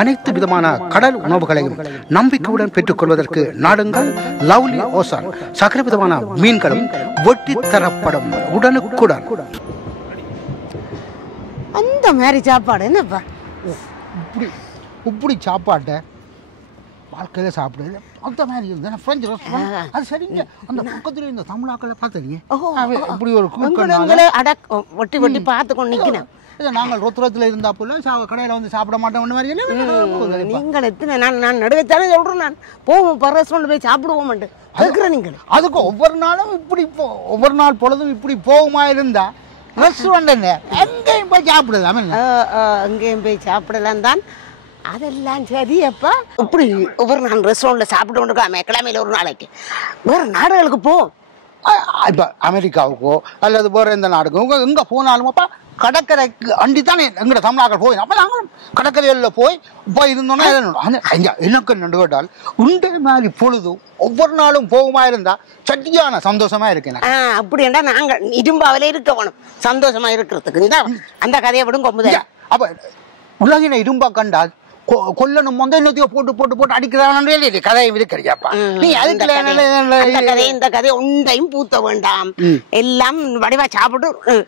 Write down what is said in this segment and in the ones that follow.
அனைத்து விதமான கடல் உணவுகளையும் நம்பிக்கையுடன் பெற்றுக்கொள்வதற்கு நாடுங்கள் லவ்லி ஓசான். சகல விதமான மீன்களும் வெட்டி தரப்படும் உடனுக்குடன். அந்த மாதிரி சாப்பாடு என்னப்பா இப்படி இப்படி சாப்பாட்டை வாழ்க்கையில் சாப்பிடுது அந்த மாதிரி இருந்தேன். ஃப்ரெஞ்சு ரெஸ்டாரண்ட் அது சரிங்க. அந்த பக்கத்தில் இந்த தமிழாக்களை பார்த்தீங்க இப்படி ஒரு ஒட்டி ஒட்டி பார்த்து கொண்டு நிற்கிறேன். நாங்கள் ரோத்துரத்தில் இருந்தா போல கடையில் வந்து சாப்பிட மாட்டோம் மாதிரி. நீங்கள் எத்தனை நான் நடுவத்தானே சொல்கிறேன். நான் போவோம் ரெஸ்டாரண்ட் போய் சாப்பிடுவோம் கேட்குறேன். நீங்கள் அதுக்கு ஒவ்வொரு நாளும் இப்படி ஒவ்வொரு நாள் பொழுதும் இப்படி போகுமா இருந்தா ரெஸ்டாரண்ட் என்ன எங்கேயும் போய் சாப்பிடலாம். அங்கேயும் போய் சாப்பிடலாம் தான். அதெல்லாம் சரியப்பா. இப்படி ஒவ்வொரு நாள் ரெஸ்டாரண்ட்ல சாப்பிட்டு கொண்டு கிழமையில ஒரு நாளைக்கு வேற நாடுகளுக்கு போ. இப்போ அமெரிக்காவுக்கோ அல்லது வேற எந்த நாடுக்கோ எங்க போனாலும் அப்பா கடற்கரைக்கு அண்டி தானே எங்கட தமிழாக்கள் போய் அப்போ நாங்களும் கடற்கரையில் போய் இருந்தோம்னா எனக்கு நின்று கேட்டால் உண்டே மாதிரி பொழுதும் ஒவ்வொரு நாளும் போகுமா இருந்தா சட்டியான சந்தோஷமா இருக்கேன். அப்படின்னா நாங்க இரும்பாவில இருக்க வேணும் சந்தோஷமா இருக்கிறதுக்கு. அந்த கதையை விடும் கொம்புதான். அப்ப உலகின இரும்பா கண்டால் கொல்லணும் இன்னத்தையோ போட்டு போட்டு போட்டு அடிக்கிறான் கதையும் இருக்கிறியாப்பா. நீ அதுக்கு இந்த கதை உண்டையும் பூத்த வேண்டாம். எல்லாம் வடிவா சாப்பிட்டு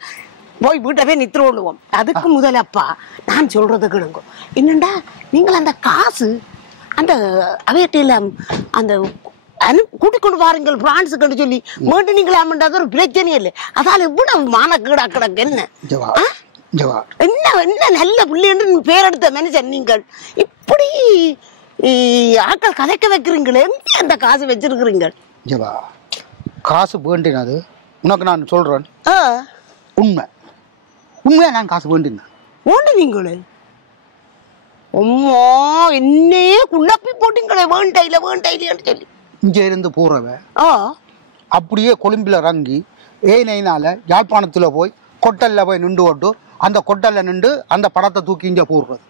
போய் வீட்டை போய் நித்திர கொள்ளுவோம். அதுக்கு முதலப்பா நான் சொல்றது கேளுங்க. என்னண்டா நீங்கள் அந்த காசு அந்த அவையில அந்த கூட்டிக் கொண்டு வாருங்கள் பிரான்ஸுக்கு சொல்லி மீண்டுனீங்களாம்ன்றது ஒரு பிரச்சனையே இல்லை. அதால இவ்வளவு மானக்கீடா கிடக்கு. என்ன என்ன நல்ல பிள்ளை என்று பேரெடுத்த மனுஷன் நீங்கள் இப்படி ஆட்கள் கதைக்க வைக்கிறீங்களே. அந்த காசு வச்சிருக்கிறீங்க. காசு வேண்டினது உனக்கு நான் சொல்றேன். உண்மை உண்மையா நான் காசு வேண்டினேன். வேண்டினீங்களே அம்மா என்னையே குழப்பி போட்டீங்களே. வேண்டையில வேண்டையிலன்னு சொல்லி இங்க இருந்து போறவ அப்படியே கொழும்பில இறங்கி ஏனால யாழ்ப்பாணத்துல போய் கொட்டல்ல போய் நின்று ஓட்டு அந்த கொட்டல்ல நின்று அந்த படத்தை தூக்கி இங்க போடுறது.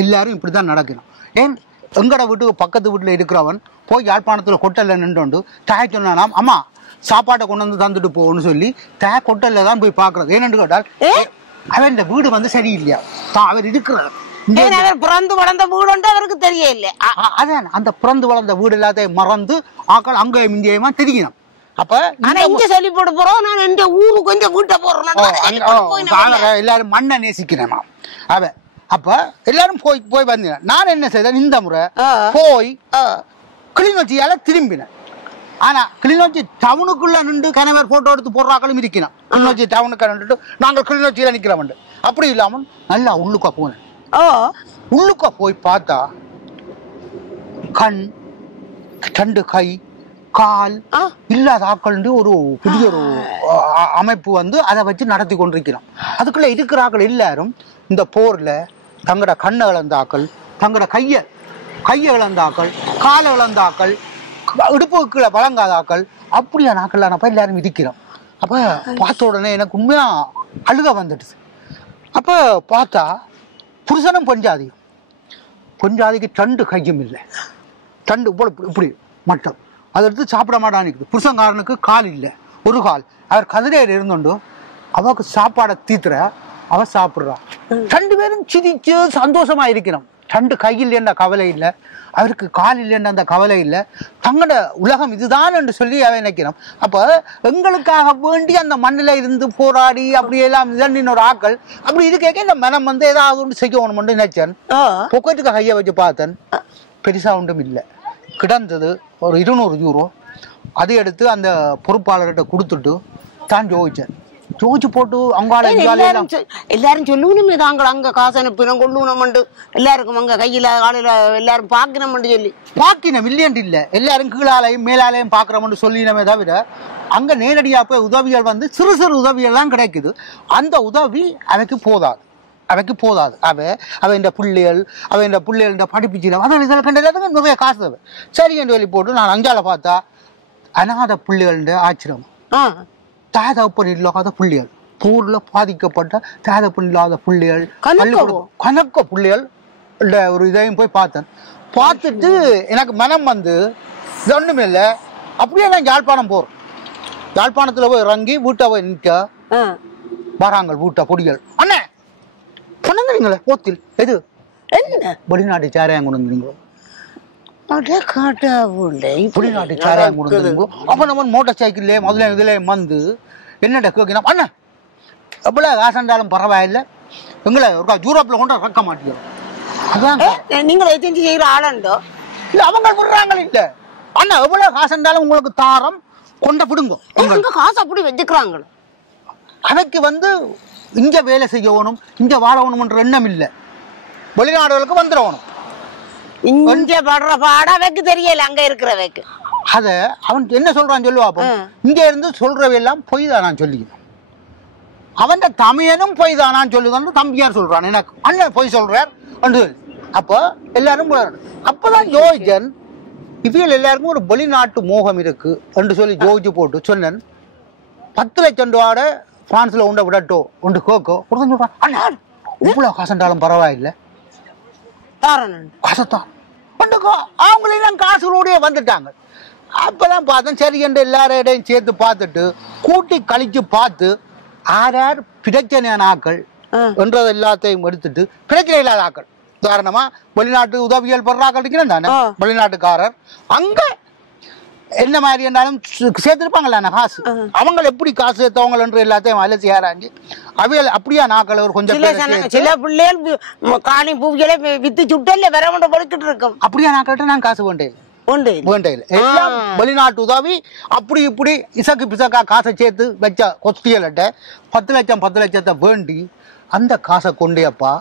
எல்லாரும் இப்படிதான் நடக்கணும். ஏன் எங்கட வீட்டுக்கு பக்கத்து வீட்டுல இருக்கிறவன் போய் யாழ்ப்பாணத்துல கொட்டல்ல நின்று தாய் சொன்னானாம் அம்மா சாப்பாட்டை கொண்டு வந்து தந்துட்டு போன்னு சொல்லி தாய் கொட்டல்ல தான் போய் பாக்குறது. ஏன்னு கேட்டால் அவன் இந்த வீடு வந்து சரியில்லையா அவர் இருக்கிறார். பிறந்து வளர்ந்த வீடு அவருக்கு தெரியல. அதான் அந்த பிறந்து வளர்ந்த வீடு எல்லாத்தையும் மறந்து ஆக்கள் அங்கேயும் இங்கேயுமா தெரியணும். அப்ப சொல்லி போட்டு போறோம். நான் எந்த ஊருக்கு கொஞ்சம் வீட்டை போடுறேன். எல்லாரும் மண்ணை நேசிக்கிறேன் அவ. அப்ப எல்லாரும் போய் போய் வந்தேன். நான் என்ன செய்தேன் இந்த முறை போய் கிளிநொச்சியால திரும்பினேன். ஆனா கிளிநொச்சி டவுனுக்குள்ள நின்று கணவர் போட்டோ எடுத்து போடுறாக்களும் இருக்கணும். கிளிநொச்சி டவுனுக்கு நின்றுட்டு நாங்கள் கிளிநொச்சியில நிக்கிறோம். அப்படி இல்லாம நல்லா உள்ளுக்கா போனேன். உள்ளுக்கா போய் பார்த்தா கண் ரெண்டு கை கால் இல்லாத ஆக்கள் ஒரு புதிய ஒரு அமைப்பு வந்து அதை வச்சு நடத்தி கொண்டிருக்கிறோம். அதுக்குள்ள இருக்கிற ஆக்கள் எல்லாரும் இந்த போர்ல தங்கட கண்ணை இழந்த ஆக்கள், தங்கட கையை இழந்த ஆக்கள், காலை இழந்த ஆக்கள், இடுப்புக்கு கீழே வழங்காத ஆக்கள், அப்படியான ஆக்கள் அப்ப எல்லாரும் இருக்கிறோம். அப்ப பார்த்த உடனே எனக்கு உண்மையா அழுக வந்துடுச்சு. அப்ப பார்த்தா புருஷனும் பொஞ்சாதியும் பொஞ்சாதிக்கு ரெண்டு கையும் இல்லை, ரெண்டு இப்படி மட்டும் அதை எடுத்து சாப்பிட மாட்டான்னு. புருஷங்காரனுக்கு கால் இல்லை, ஒரு கால். அவர் கதிரையில் இருந்தோண்டு அவக்கு சாப்பாடை தீத்துற அவ சாப்பிடுறா. ரெண்டு பேரும் சிரிச்சு சந்தோஷமா இருக்கிறோம். ரெண்டு கையில் என்ன கவலை இல்லை, அவருக்கு கால் இல்லைன்ற அந்த கவலை இல்லை. தங்களோட உலகம் இதுதான் என்று சொல்லி அவ நினைக்கிறோம். அப்ப எங்களுக்காக வேண்டி அந்த மண்ணில இருந்து போராடி அப்படியெல்லாம் இதன்னின் ஒரு ஆக்கள் அப்படி இருக்க இந்த மனம் வந்து ஏதாவது ஒன்று செய்யணும் நினைச்சேன். பொக்கெட்டுக்கு கையை வச்சு பார்த்தேன், பெருசா ஒன்றும் இல்லை. கிடந்தது ஒரு 200 யூரோ. அதை எடுத்து அந்த பொறுப்பாளர்கிட்ட கொடுத்துட்டு தான் ஜோதிச்சேன். ஜோதிச்சு போட்டு அங்கால எல்லாரும் சொல்லணும் தாங்கள் அங்க காசு அனுப்பினோம் கொள்ளணும் எல்லாருக்கும் அங்க கையில காலையில எல்லாரும் பாக்கணும் சொல்லி பாக்கினம் இல்லையன்று இல்லை, எல்லாரும் கீழாலையும் மேலாலையும் பாக்குறோம்னு சொல்லினமே தவிர அங்க நேரடியா போய் உதவிகள் வந்து சிறு சிறு உதவிகள் தான் கிடைக்குது. அந்த உதவி அவைக்கு போதாது. அவ இந்த பிள்ளைகள் இந்த படிப்பிச்சு அதெல்லாம் கண்டது நிறைய காசு தேவை. சரி என்று சொல்லி போட்டு நான் அஞ்சால பார்த்தா அநாத பிள்ளைகள் ஆச்சிரம், தாதப்பன் இல்லாத பிள்ளைகள், போர்ல பாதிக்கப்பட்ட தாதப்பன் இல்லாத பிள்ளைகள், கணக்க பிள்ளைகள் ஒரு இதையும் போய் பார்த்தேன். பார்த்துட்டு எனக்கு மனம் வந்து ஒண்ணுமே இல்லை. அப்படியே நான் யாழ்ப்பாணம் போறேன். யாழ்ப்பாணத்துல போய் இறங்கி வீட்டை போய் நிற்க வராங்க வீட்டை பொடிகள். அண்ணே சொன்னீங்களே போத்தில் எது வெளிநாட்டு சாராயம் கொண்டு வந்துருங்களோ வெளிநாட்டு சாராயம் கொண்டு வந்துருங்களோ அப்ப நம்ம மோட்டார் சைக்கிள்ல முதல்ல இதுல வந்து என்னடா கேட்கணும் அண்ணா எவ்வளவு காசாண்டாலும் பரவாயில்ல எங்களை யூரோப்ல கொண்டு வைக்க மாட்டேங்கிறோம் அதான் நீங்க ஏஜென்சி செய்யற ஆளண்டோ இல்ல அவங்க விடுறாங்க இல்ல அண்ணா எவ்வளவு காசாண்டாலும் உங்களுக்கு தாரம் கொண்ட பிடுங்க உங்க காசு அப்படி வச்சுக்கிறாங்க எனக்கு வந்து இங்க வேலை செய்யணும் இங்க வாழணும்ன்ற எண்ணம் இல்ல வெளிநாடுகளுக்கு வந்துடணும் இங்க படுற பாடவைக்கு தெரியல அங்க இருக்கிறவைக்கு அத அவன் என்ன சொல்றான் சொல்லுவா இங்க இருந்து சொல்றவையெல்லாம் பொய் தான் நான் சொல்லிக்கணும் அவன் தமையனும் பொய் தான் நான் சொல்லுதான் தம்பியார் சொல்றான் எனக்கு அண்ணன் பொய் சொல்றார் அப்போ எல்லாரும் அப்பதான் யோஜன் இவையில் எல்லாருக்கும் ஒரு வெளிநாட்டு மோகம் இருக்கு என்று சொல்லி ஜோதிச்சு போட்டு சொன்னேன் 10 லட்சம் ரூபாட பிரான்ஸ்ல உண்ட விடட்டோ உண்டு கோக்கோ கொடுத்து சொல்றான் அண்ணா இவ்வளவு காசண்டாலும் பரவாயில்லை காசத்தான் அவங்களெல்லாம் காசுகளோடய வந்துட்டாங்க அப்பதான் பார்த்தேன் சரி என்று எல்லாரையும் சேர்த்து பார்த்துட்டு கூட்டி கழிச்சு பார்த்து ஆறார் பிரச்சனையான ஆக்கள் என்றது எல்லாத்தையும் எடுத்துட்டு பிரச்சனை இல்லாத ஆக்கள் உதாரணமா வெளிநாட்டு உதவிகள் பெற ஆக்கள் இருக்கிறேன் தானே வெளிநாட்டுக்காரர் அங்க என்ன மாதிரி இருந்தாலும் சேர்த்திருப்பாங்கல்ல காசு அவங்க எப்படி காசு சேர்த்தவங்க என்று எல்லாத்தையும் அலசி ஆராய்ஞ்சு அவைகள் அப்படியா நாக்கள் ஒரு கொஞ்சம் சில பிள்ளைகள் காணி பூவிகளை வித்து சுட்டல வேற ஒன்று பொழுக்கிட்டு இருக்கும் அப்படியா நாக்கிட்ட நான் காசு வேண்டேன் எல்லாம் வெளிநாட்டு உதவி அப்படி இப்படி இசக்கு பிசக்கா காசை சேர்த்து வச்ச கொஸ்டியல்ட்ட 10 லட்சத்தை வேண்டி அந்த காசை கொண்டேப்பா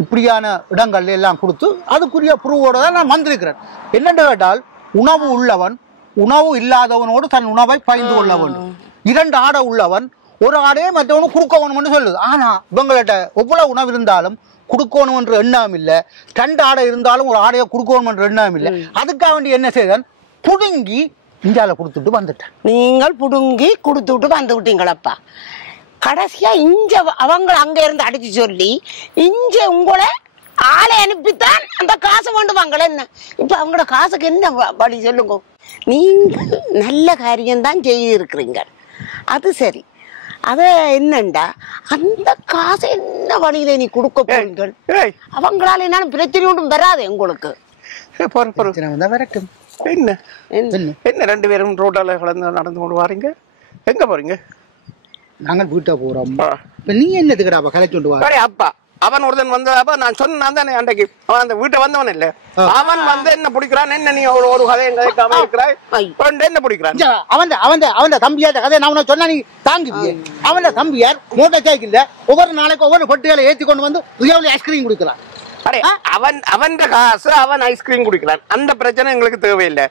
இப்படியான இடங்கள்ல எல்லாம் கொடுத்து அதுக்குரிய ப்ரூவோட தான் நான் வந்திருக்கிறேன் என்னென்று கேட்டால் உணவு உள்ளவன் உணவு இல்லாதவனோடு தன் உணவை பகிர்ந்து கொள்ள வேண்டும் 2 ஆடை உள்ளவன் ஒரு ஆடையே மற்றவனு கொடுக்கணும் சொல்லுது ஆனா இவங்கள்ட்ட எவ்வளவு உணவு இருந்தாலும் கொடுக்கணும் என்ற எண்ணம் இல்லை 2 ஆடை இருந்தாலும் ஒரு ஆடையை கொடுக்கணும் என்ற எண்ணம் இல்லை அதுக்காக வேண்டி என்ன செய்தான் புடுங்கி இந்தியாவில் கொடுத்துட்டு வந்துட்டேன் நீங்கள் புடுங்கி கொடுத்துட்டு வந்து விட்டீங்களப்பா கடைசியா இங்க அவங்க அங்க இருந்து அடிச்சு சொல்லி இங்க உங்களை ஆளை அனுப்பித்தான் அந்த காசை வேண்டுவாங்களே என்ன இப்ப அவங்களோட காசுக்கு என்ன வழி சொல்லுங்க நீங்கள் நல்ல காரியம்தான் செய்திருக்கிறீங்க அது சரி அத என்னண்டா அந்த காசை என்ன வழியில நீ கொடுக்க போறீங்கள் அவங்களால என்ன பிரச்சனை ஒன்றும் வராது உங்களுக்கு வரட்டும் என்ன என்ன 2 பேரும் ரோட்டால கலந்து நடந்து கொண்டு வாரீங்க எங்க போறீங்க நாங்கள் வீட்டை போறோம் நீ என்னதுக்குடா கலைச்சு கொண்டு வா அப்பா அவன் ஒருத்தன் வந்தப்ப நான் சொன்னான் தானே அன்றைக்கு அவன் அந்த வீட்டை வந்தவன் இல்ல அவன் வந்து என்ன பிடிக்கிறான் என்ன நீ ஒரு கதையும் கதைக்காம இருக்கிறாய் என்ன பிடிக்கிறான் அவன் தம்பியார் கதையை நான் சொன்னா நீ தாங்குவியே அவன் தம்பியார் மோட்டார் சைக்கிள் ஒவ்வொரு நாளைக்கு ஒவ்வொரு பொட்டிகளை ஏற்றி கொண்டு வந்து ஐஸ்கிரீம் கொடுக்குறான் அவன் காசு அவன் ஐஸ்கிரீம் குடிக்கிறான் அந்த பிரச்சனை எங்களுக்கு தேவையில்லை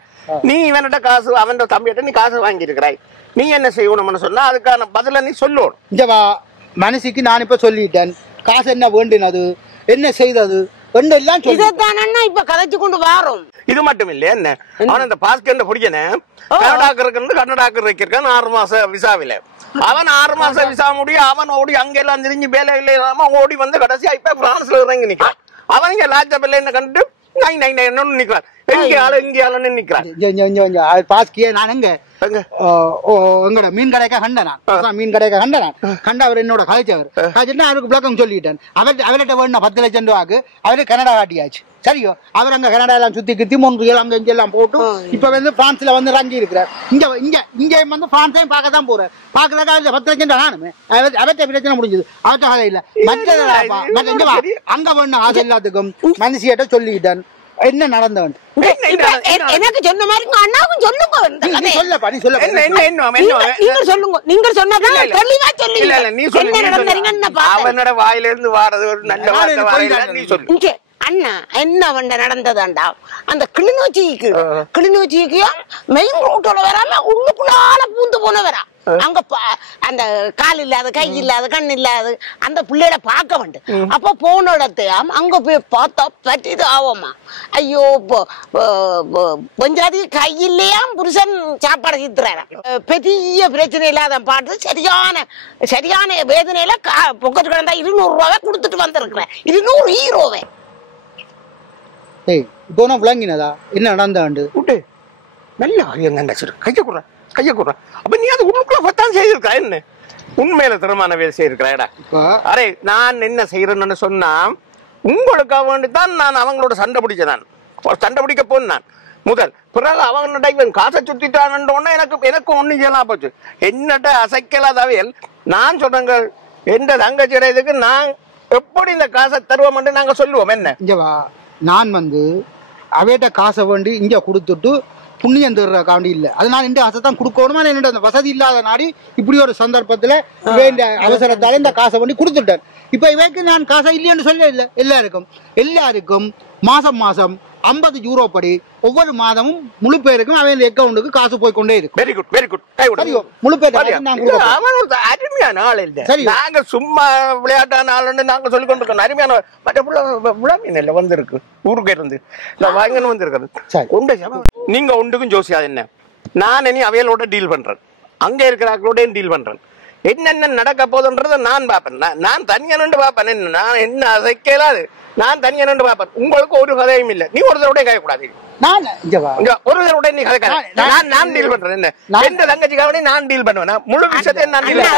நீ இவன்கிட்ட காசு அவன் தம்பியிட்ட நீ காசு வாங்கி இருக்கிறாய் நீ என்ன செய்யணும்னு சொன்னா அதுக்கான பதில நீ சொல்லணும் மனசுக்கு நான் இப்ப சொல்லிட்டேன் காசு என்ன வேண்டினது என்ன செய்தது இப்ப கதைச்சு கொண்டு வாரோம் இது மட்டும் இல்லையா என்ன அவன் அந்த பாஸ்கெண்ட பிடிக்கணும் கன்னடாக்கு வைக்கிறான் 6 மாச விசாவில அவன் 6 மாச விசா முடியும் அவன் ஓடி அங்க எல்லாம் தெரிஞ்சு வேலை இல்லாம ஓடி வந்து கடைசியா இப்ப பிரான்ஸ்ல இறங்கி நிக்கிறான் அவன் இங்க லாஜ பிள்ளைன்னு கண்டு நிக்கிறான் எங்கட மீன் கடைக்க கண்டனான் மீன் கடைக்க கண்ட அவர் என்னோட கலைச்சவர் அவருக்கு விளக்கம் சொல்லிட்டேன் அவர்கிட்ட வேணும் 10 லட்சம் ரூபாய்க்கு அவரு கனடா காட்டியாச்சு சரியோ அவர் அங்க கனடா எல்லாம் சுத்தி கித்தி 3 அங்க இங்க எல்லாம் போட்டு இப்ப வந்து பிரான்ஸ்ல வந்து ரங்கி இருக்கிறார் இங்க வந்து பிரான்ஸையும் பார்க்கத்தான் போறார் பாக்குறதுக்காக 10 லட்சம் நானுமே அவர்கிட்ட பிரச்சனை முடிஞ்சது அவர்கிட்ட கதை இல்ல மற்ற அங்க வேணும் ஆசை எல்லாத்துக்கும் மனுஷியிட்ட சொல்லிட்டேன் என்ன நடந்தவன் எனக்கு சொன்ன மாதிரி அண்ணாவும் சொல்லுங்க நீங்க சொன்னதான் தெளிவா சொல்லுங்க அவனோட வாயில இருந்து வாரது ஒரு நல்ல வார்த்தை நீ சொல்லு அண்ணா என்ன வண்ட நடந்ததாண்டா அந்த கிளிநொச்சிக்கு மெயின் ரோட்டோட வராம உள்ளுக்குள்ளால பூந்து போன வரா அங்க அந்த கால் இல்லாத கை இல்லாத கண் இல்லாத அந்த பிள்ளையோட பார்க்க வந்து அப்ப போன இடத்தையாம் அங்க போய் பார்த்தா பற்றிது ஆவோமா ஐயோ பஞ்சாதி கை இல்லையாம் புருஷன் சாப்பாடு சித்துறாராம் பெரிய பிரச்சனை இல்லாத பாட்டு சரியான வேதனையில பொக்கத்து கிடந்தா 200 ரூபாவை கொடுத்துட்டு வந்திருக்கிறேன் 200 ஹீரோவை இப்போ விளங்கினதா என்ன நடந்தாண்டு நல்ல கைய குடுற அப்ப நீ அது உள்ளுக்குள்ள பத்தான் செய்திருக்கா என்ன உண்மையில திறமான வேலை செய்திருக்கிறாடா அரே நான் என்ன செய்யறேன்னு சொன்னா உங்களுக்காக வேண்டித்தான் நான் அவங்களோட சண்டை பிடிச்சேன். சண்டை பிடிக்க போனேன் முதல். பிறகு அவங்கள்ட்ட இவன் காசை சுத்திட்டான்னு எனக்கு ஒண்ணு செய்யலாம் போச்சு. என்னட்ட அசைக்கலாதவையல் நான் சொல்றேங்க, எந்த தங்கச்சி இதுக்கு நான் எப்படி இந்த காசை தருவோம் நாங்க சொல்லுவோம். என்ன இங்கவா, நான் அவையிட்ட காசை வேண்டி இங்க கொடுத்துட்டு புண்ணியம் தர்றக்காண்டி இல்லை. அது நான் இந்த ஆசை தான் கொடுக்கணுமா, என்னோட அந்த வசதி இல்லாத நாடி இப்படி ஒரு சந்தர்ப்பத்துல இந்த அவசரத்தால இந்த காசை வேண்டி கொடுத்துட்டேன். இப்ப இவைக்கு நான் காசை இல்லைன்னு சொல்ல இல்லை. எல்லாருக்கும் மாசம் 50 யூரோ படி ஒவ்வொரு மாதமும் முழு பேருக்கும் அவன் அக்கௌண்ட்டுக்கு காசு போய் கொண்டே இருக்கும். Very good very good. முழு பேருக்கு அருமையான ஆள் இல்லை. நாங்க சும்மா விளையாட்டான ஆளுன்னு நாங்க சொல்லி கொண்டிருக்கோம். அருமையான மற்ற விழாமீன் இல்ல வந்திருக்கு ஊருக்கு இருந்து வாங்கன்னு வந்திருக்கிறது. நீங்க ஒன்றுக்கும் ஜோசியாது என்ன, நான் இனி அவையலோட டீல் பண்றேன், அங்க இருக்கிறாங்களோட டீல் பண்றேன். என்னென்ன நடக்க போதுன்றத நான் பார்ப்பேன். நான் தனியா நின்று பார்ப்பேன். நான் என்ன அசைக்கலாது, நான் தனியா நின்று பார்ப்பேன். உங்களுக்கு ஒரு கதையும் இல்லை. நீ ஒரு தடவை கேட்கக்கூடாது. ஒரு தடவை நீ கதை நான் டீல் பண்றேன். என்ன எந்த தங்கச்சிக்காக நான் டீல் பண்ணுவேன். முழு விஷயத்தை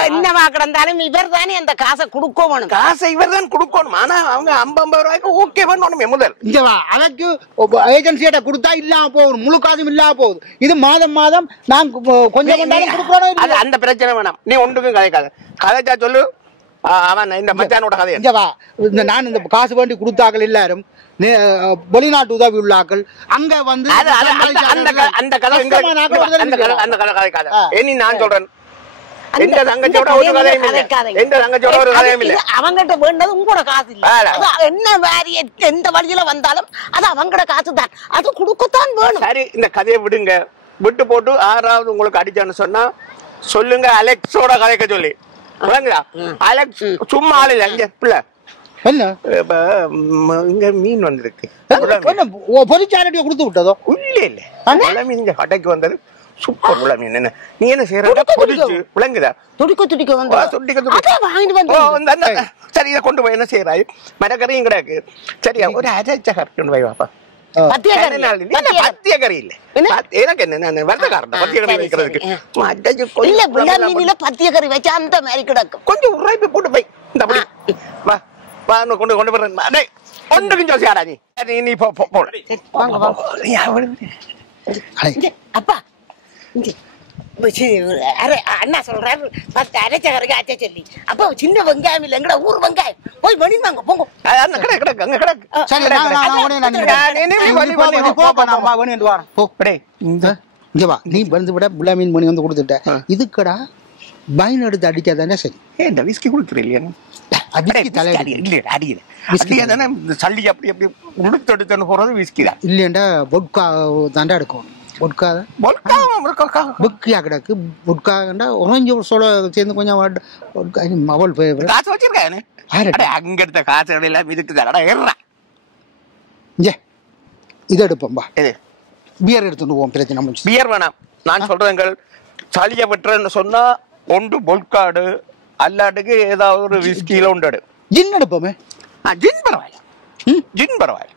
என்னவா கிடந்தாலும் இவர் தானே அந்த காசை கொடுக்கணும். காசை இவர் தான் கொடுக்கணும். ஆனா அவங்க 50 ரூபாய்க்கு ஓகே பண்ணணுமே முதல். அதற்கு ஏஜென்சியிட்ட கொடுத்தா இல்லாம போகுது, முழு காசும் இல்லாம போகுது. இது மாதம் நான் கொஞ்சம் கொடுக்கணும். அந்த பிரச்சனை வேணாம். நீ ஒன்றுக்கும் கதைக்காத. கதைச்சா சொல்லு. அவன் இந்த மச்சானோட கதை. நான் இந்த காசு வேண்டி கொடுத்தாக்கள் எல்லாரும் வெளிநாட்டு உதவி உள்ளாக்கள் அங்க அந்த கதை நான் சொல்றேன். எந்த தங்கச்சியோட ஒரு கதையும் இல்லை. எந்த தங்கச்சியோட ஒரு கதையும் இல்லை. அவங்கிட்ட வேண்டது உங்களோட காசு இல்ல. என்ன வேற எந்த வழியில வந்தாலும் அது அவங்களோட காசு தான், அது கொடுக்கத்தான் வேணும். சரி, இந்த கதையை விடுங்க. விட்டு போட்டு ஆறாவது உங்களுக்கு அடிச்சான்னு சொன்னா சொல்லுங்க. அலெக்ஸோட கதைக்க சொல்லி அலெக்ஸ் சும்மா ஆளு அங்க பிள்ளை இங்க மீன் வந்திருக்கு. கொடுத்து விட்டதோ இல்ல மீன் கடைக்கு வந்தது. சூப்பர் உள்ள மீன். என்ன நீ என்ன செய்யற? விளங்குதா? சரி, இதை கொண்டு போய் என்ன செய்யறாய்? மரக்கறியும் கிடக்கு. சரியா, ஒரு அரைச்ச கறி கொண்டு போய் வாப்பா. பத்திய கறி இல்ல எனக்கு என்ன வருத்தக்காரன் பத்திய கறி வைக்கிறதுக்கு இல்ல. விழா மீனில பத்திய கறி வச்சா அந்த மாதிரி கிடக்கும். கொஞ்சம் உரைப்பு போட்டு போய் இந்த அப்படி வா வா கொண்டு கொண்டு போறேன். ஒன்றுக்கும் ஜோசியாரா நீ நீ போ. அப்பா அண்ணா சொல்றாரு 10 அரைச்ச கறிக்கு அச்ச சொல்லி. அப்ப சின்ன வெங்காயம் இல்ல, எங்கட ஊர் வெங்காயம் போய் மணிந்தாங்க போங்க. நீ வந்து விட புலா மீன் மணி வந்து கொடுத்துட்ட. இதுக்கடா பைன் எடுத்து அடிக்காதானே சரி. விஸ்கி கொடுக்குறேன் இல்லையா? சல்லி அப்படி அப்படி உடுத்து எடுத்துன்னு போறது விஸ்கி தான் இல்லையாண்டா. பொட்கா தாண்டா எடுக்கும். கிடக்கு பொட்காண்டா ஒரஞ்சு சோள சேர்ந்து கொஞ்சம் அவள் காசு வச்சிருக்கேன். அங்க எடுத்த காசு எல்லாம் இருக்குதா? இது எடுப்போம்பா. பியர் எடுத்துட்டு போவோம். பிரச்சனை பியர் வேணாம். நான் சொல்றேங்க, சளிய விட்டுறேன்னு சொன்னா ஒன்று பொல்காடு அல்லாட்டுக்கு ஏதாவது ஒரு விஸ்கில உண்டு. ஜின் எடுப்போமே. ஜின் பரவாயில்ல. ஜின் பரவாயில்ல.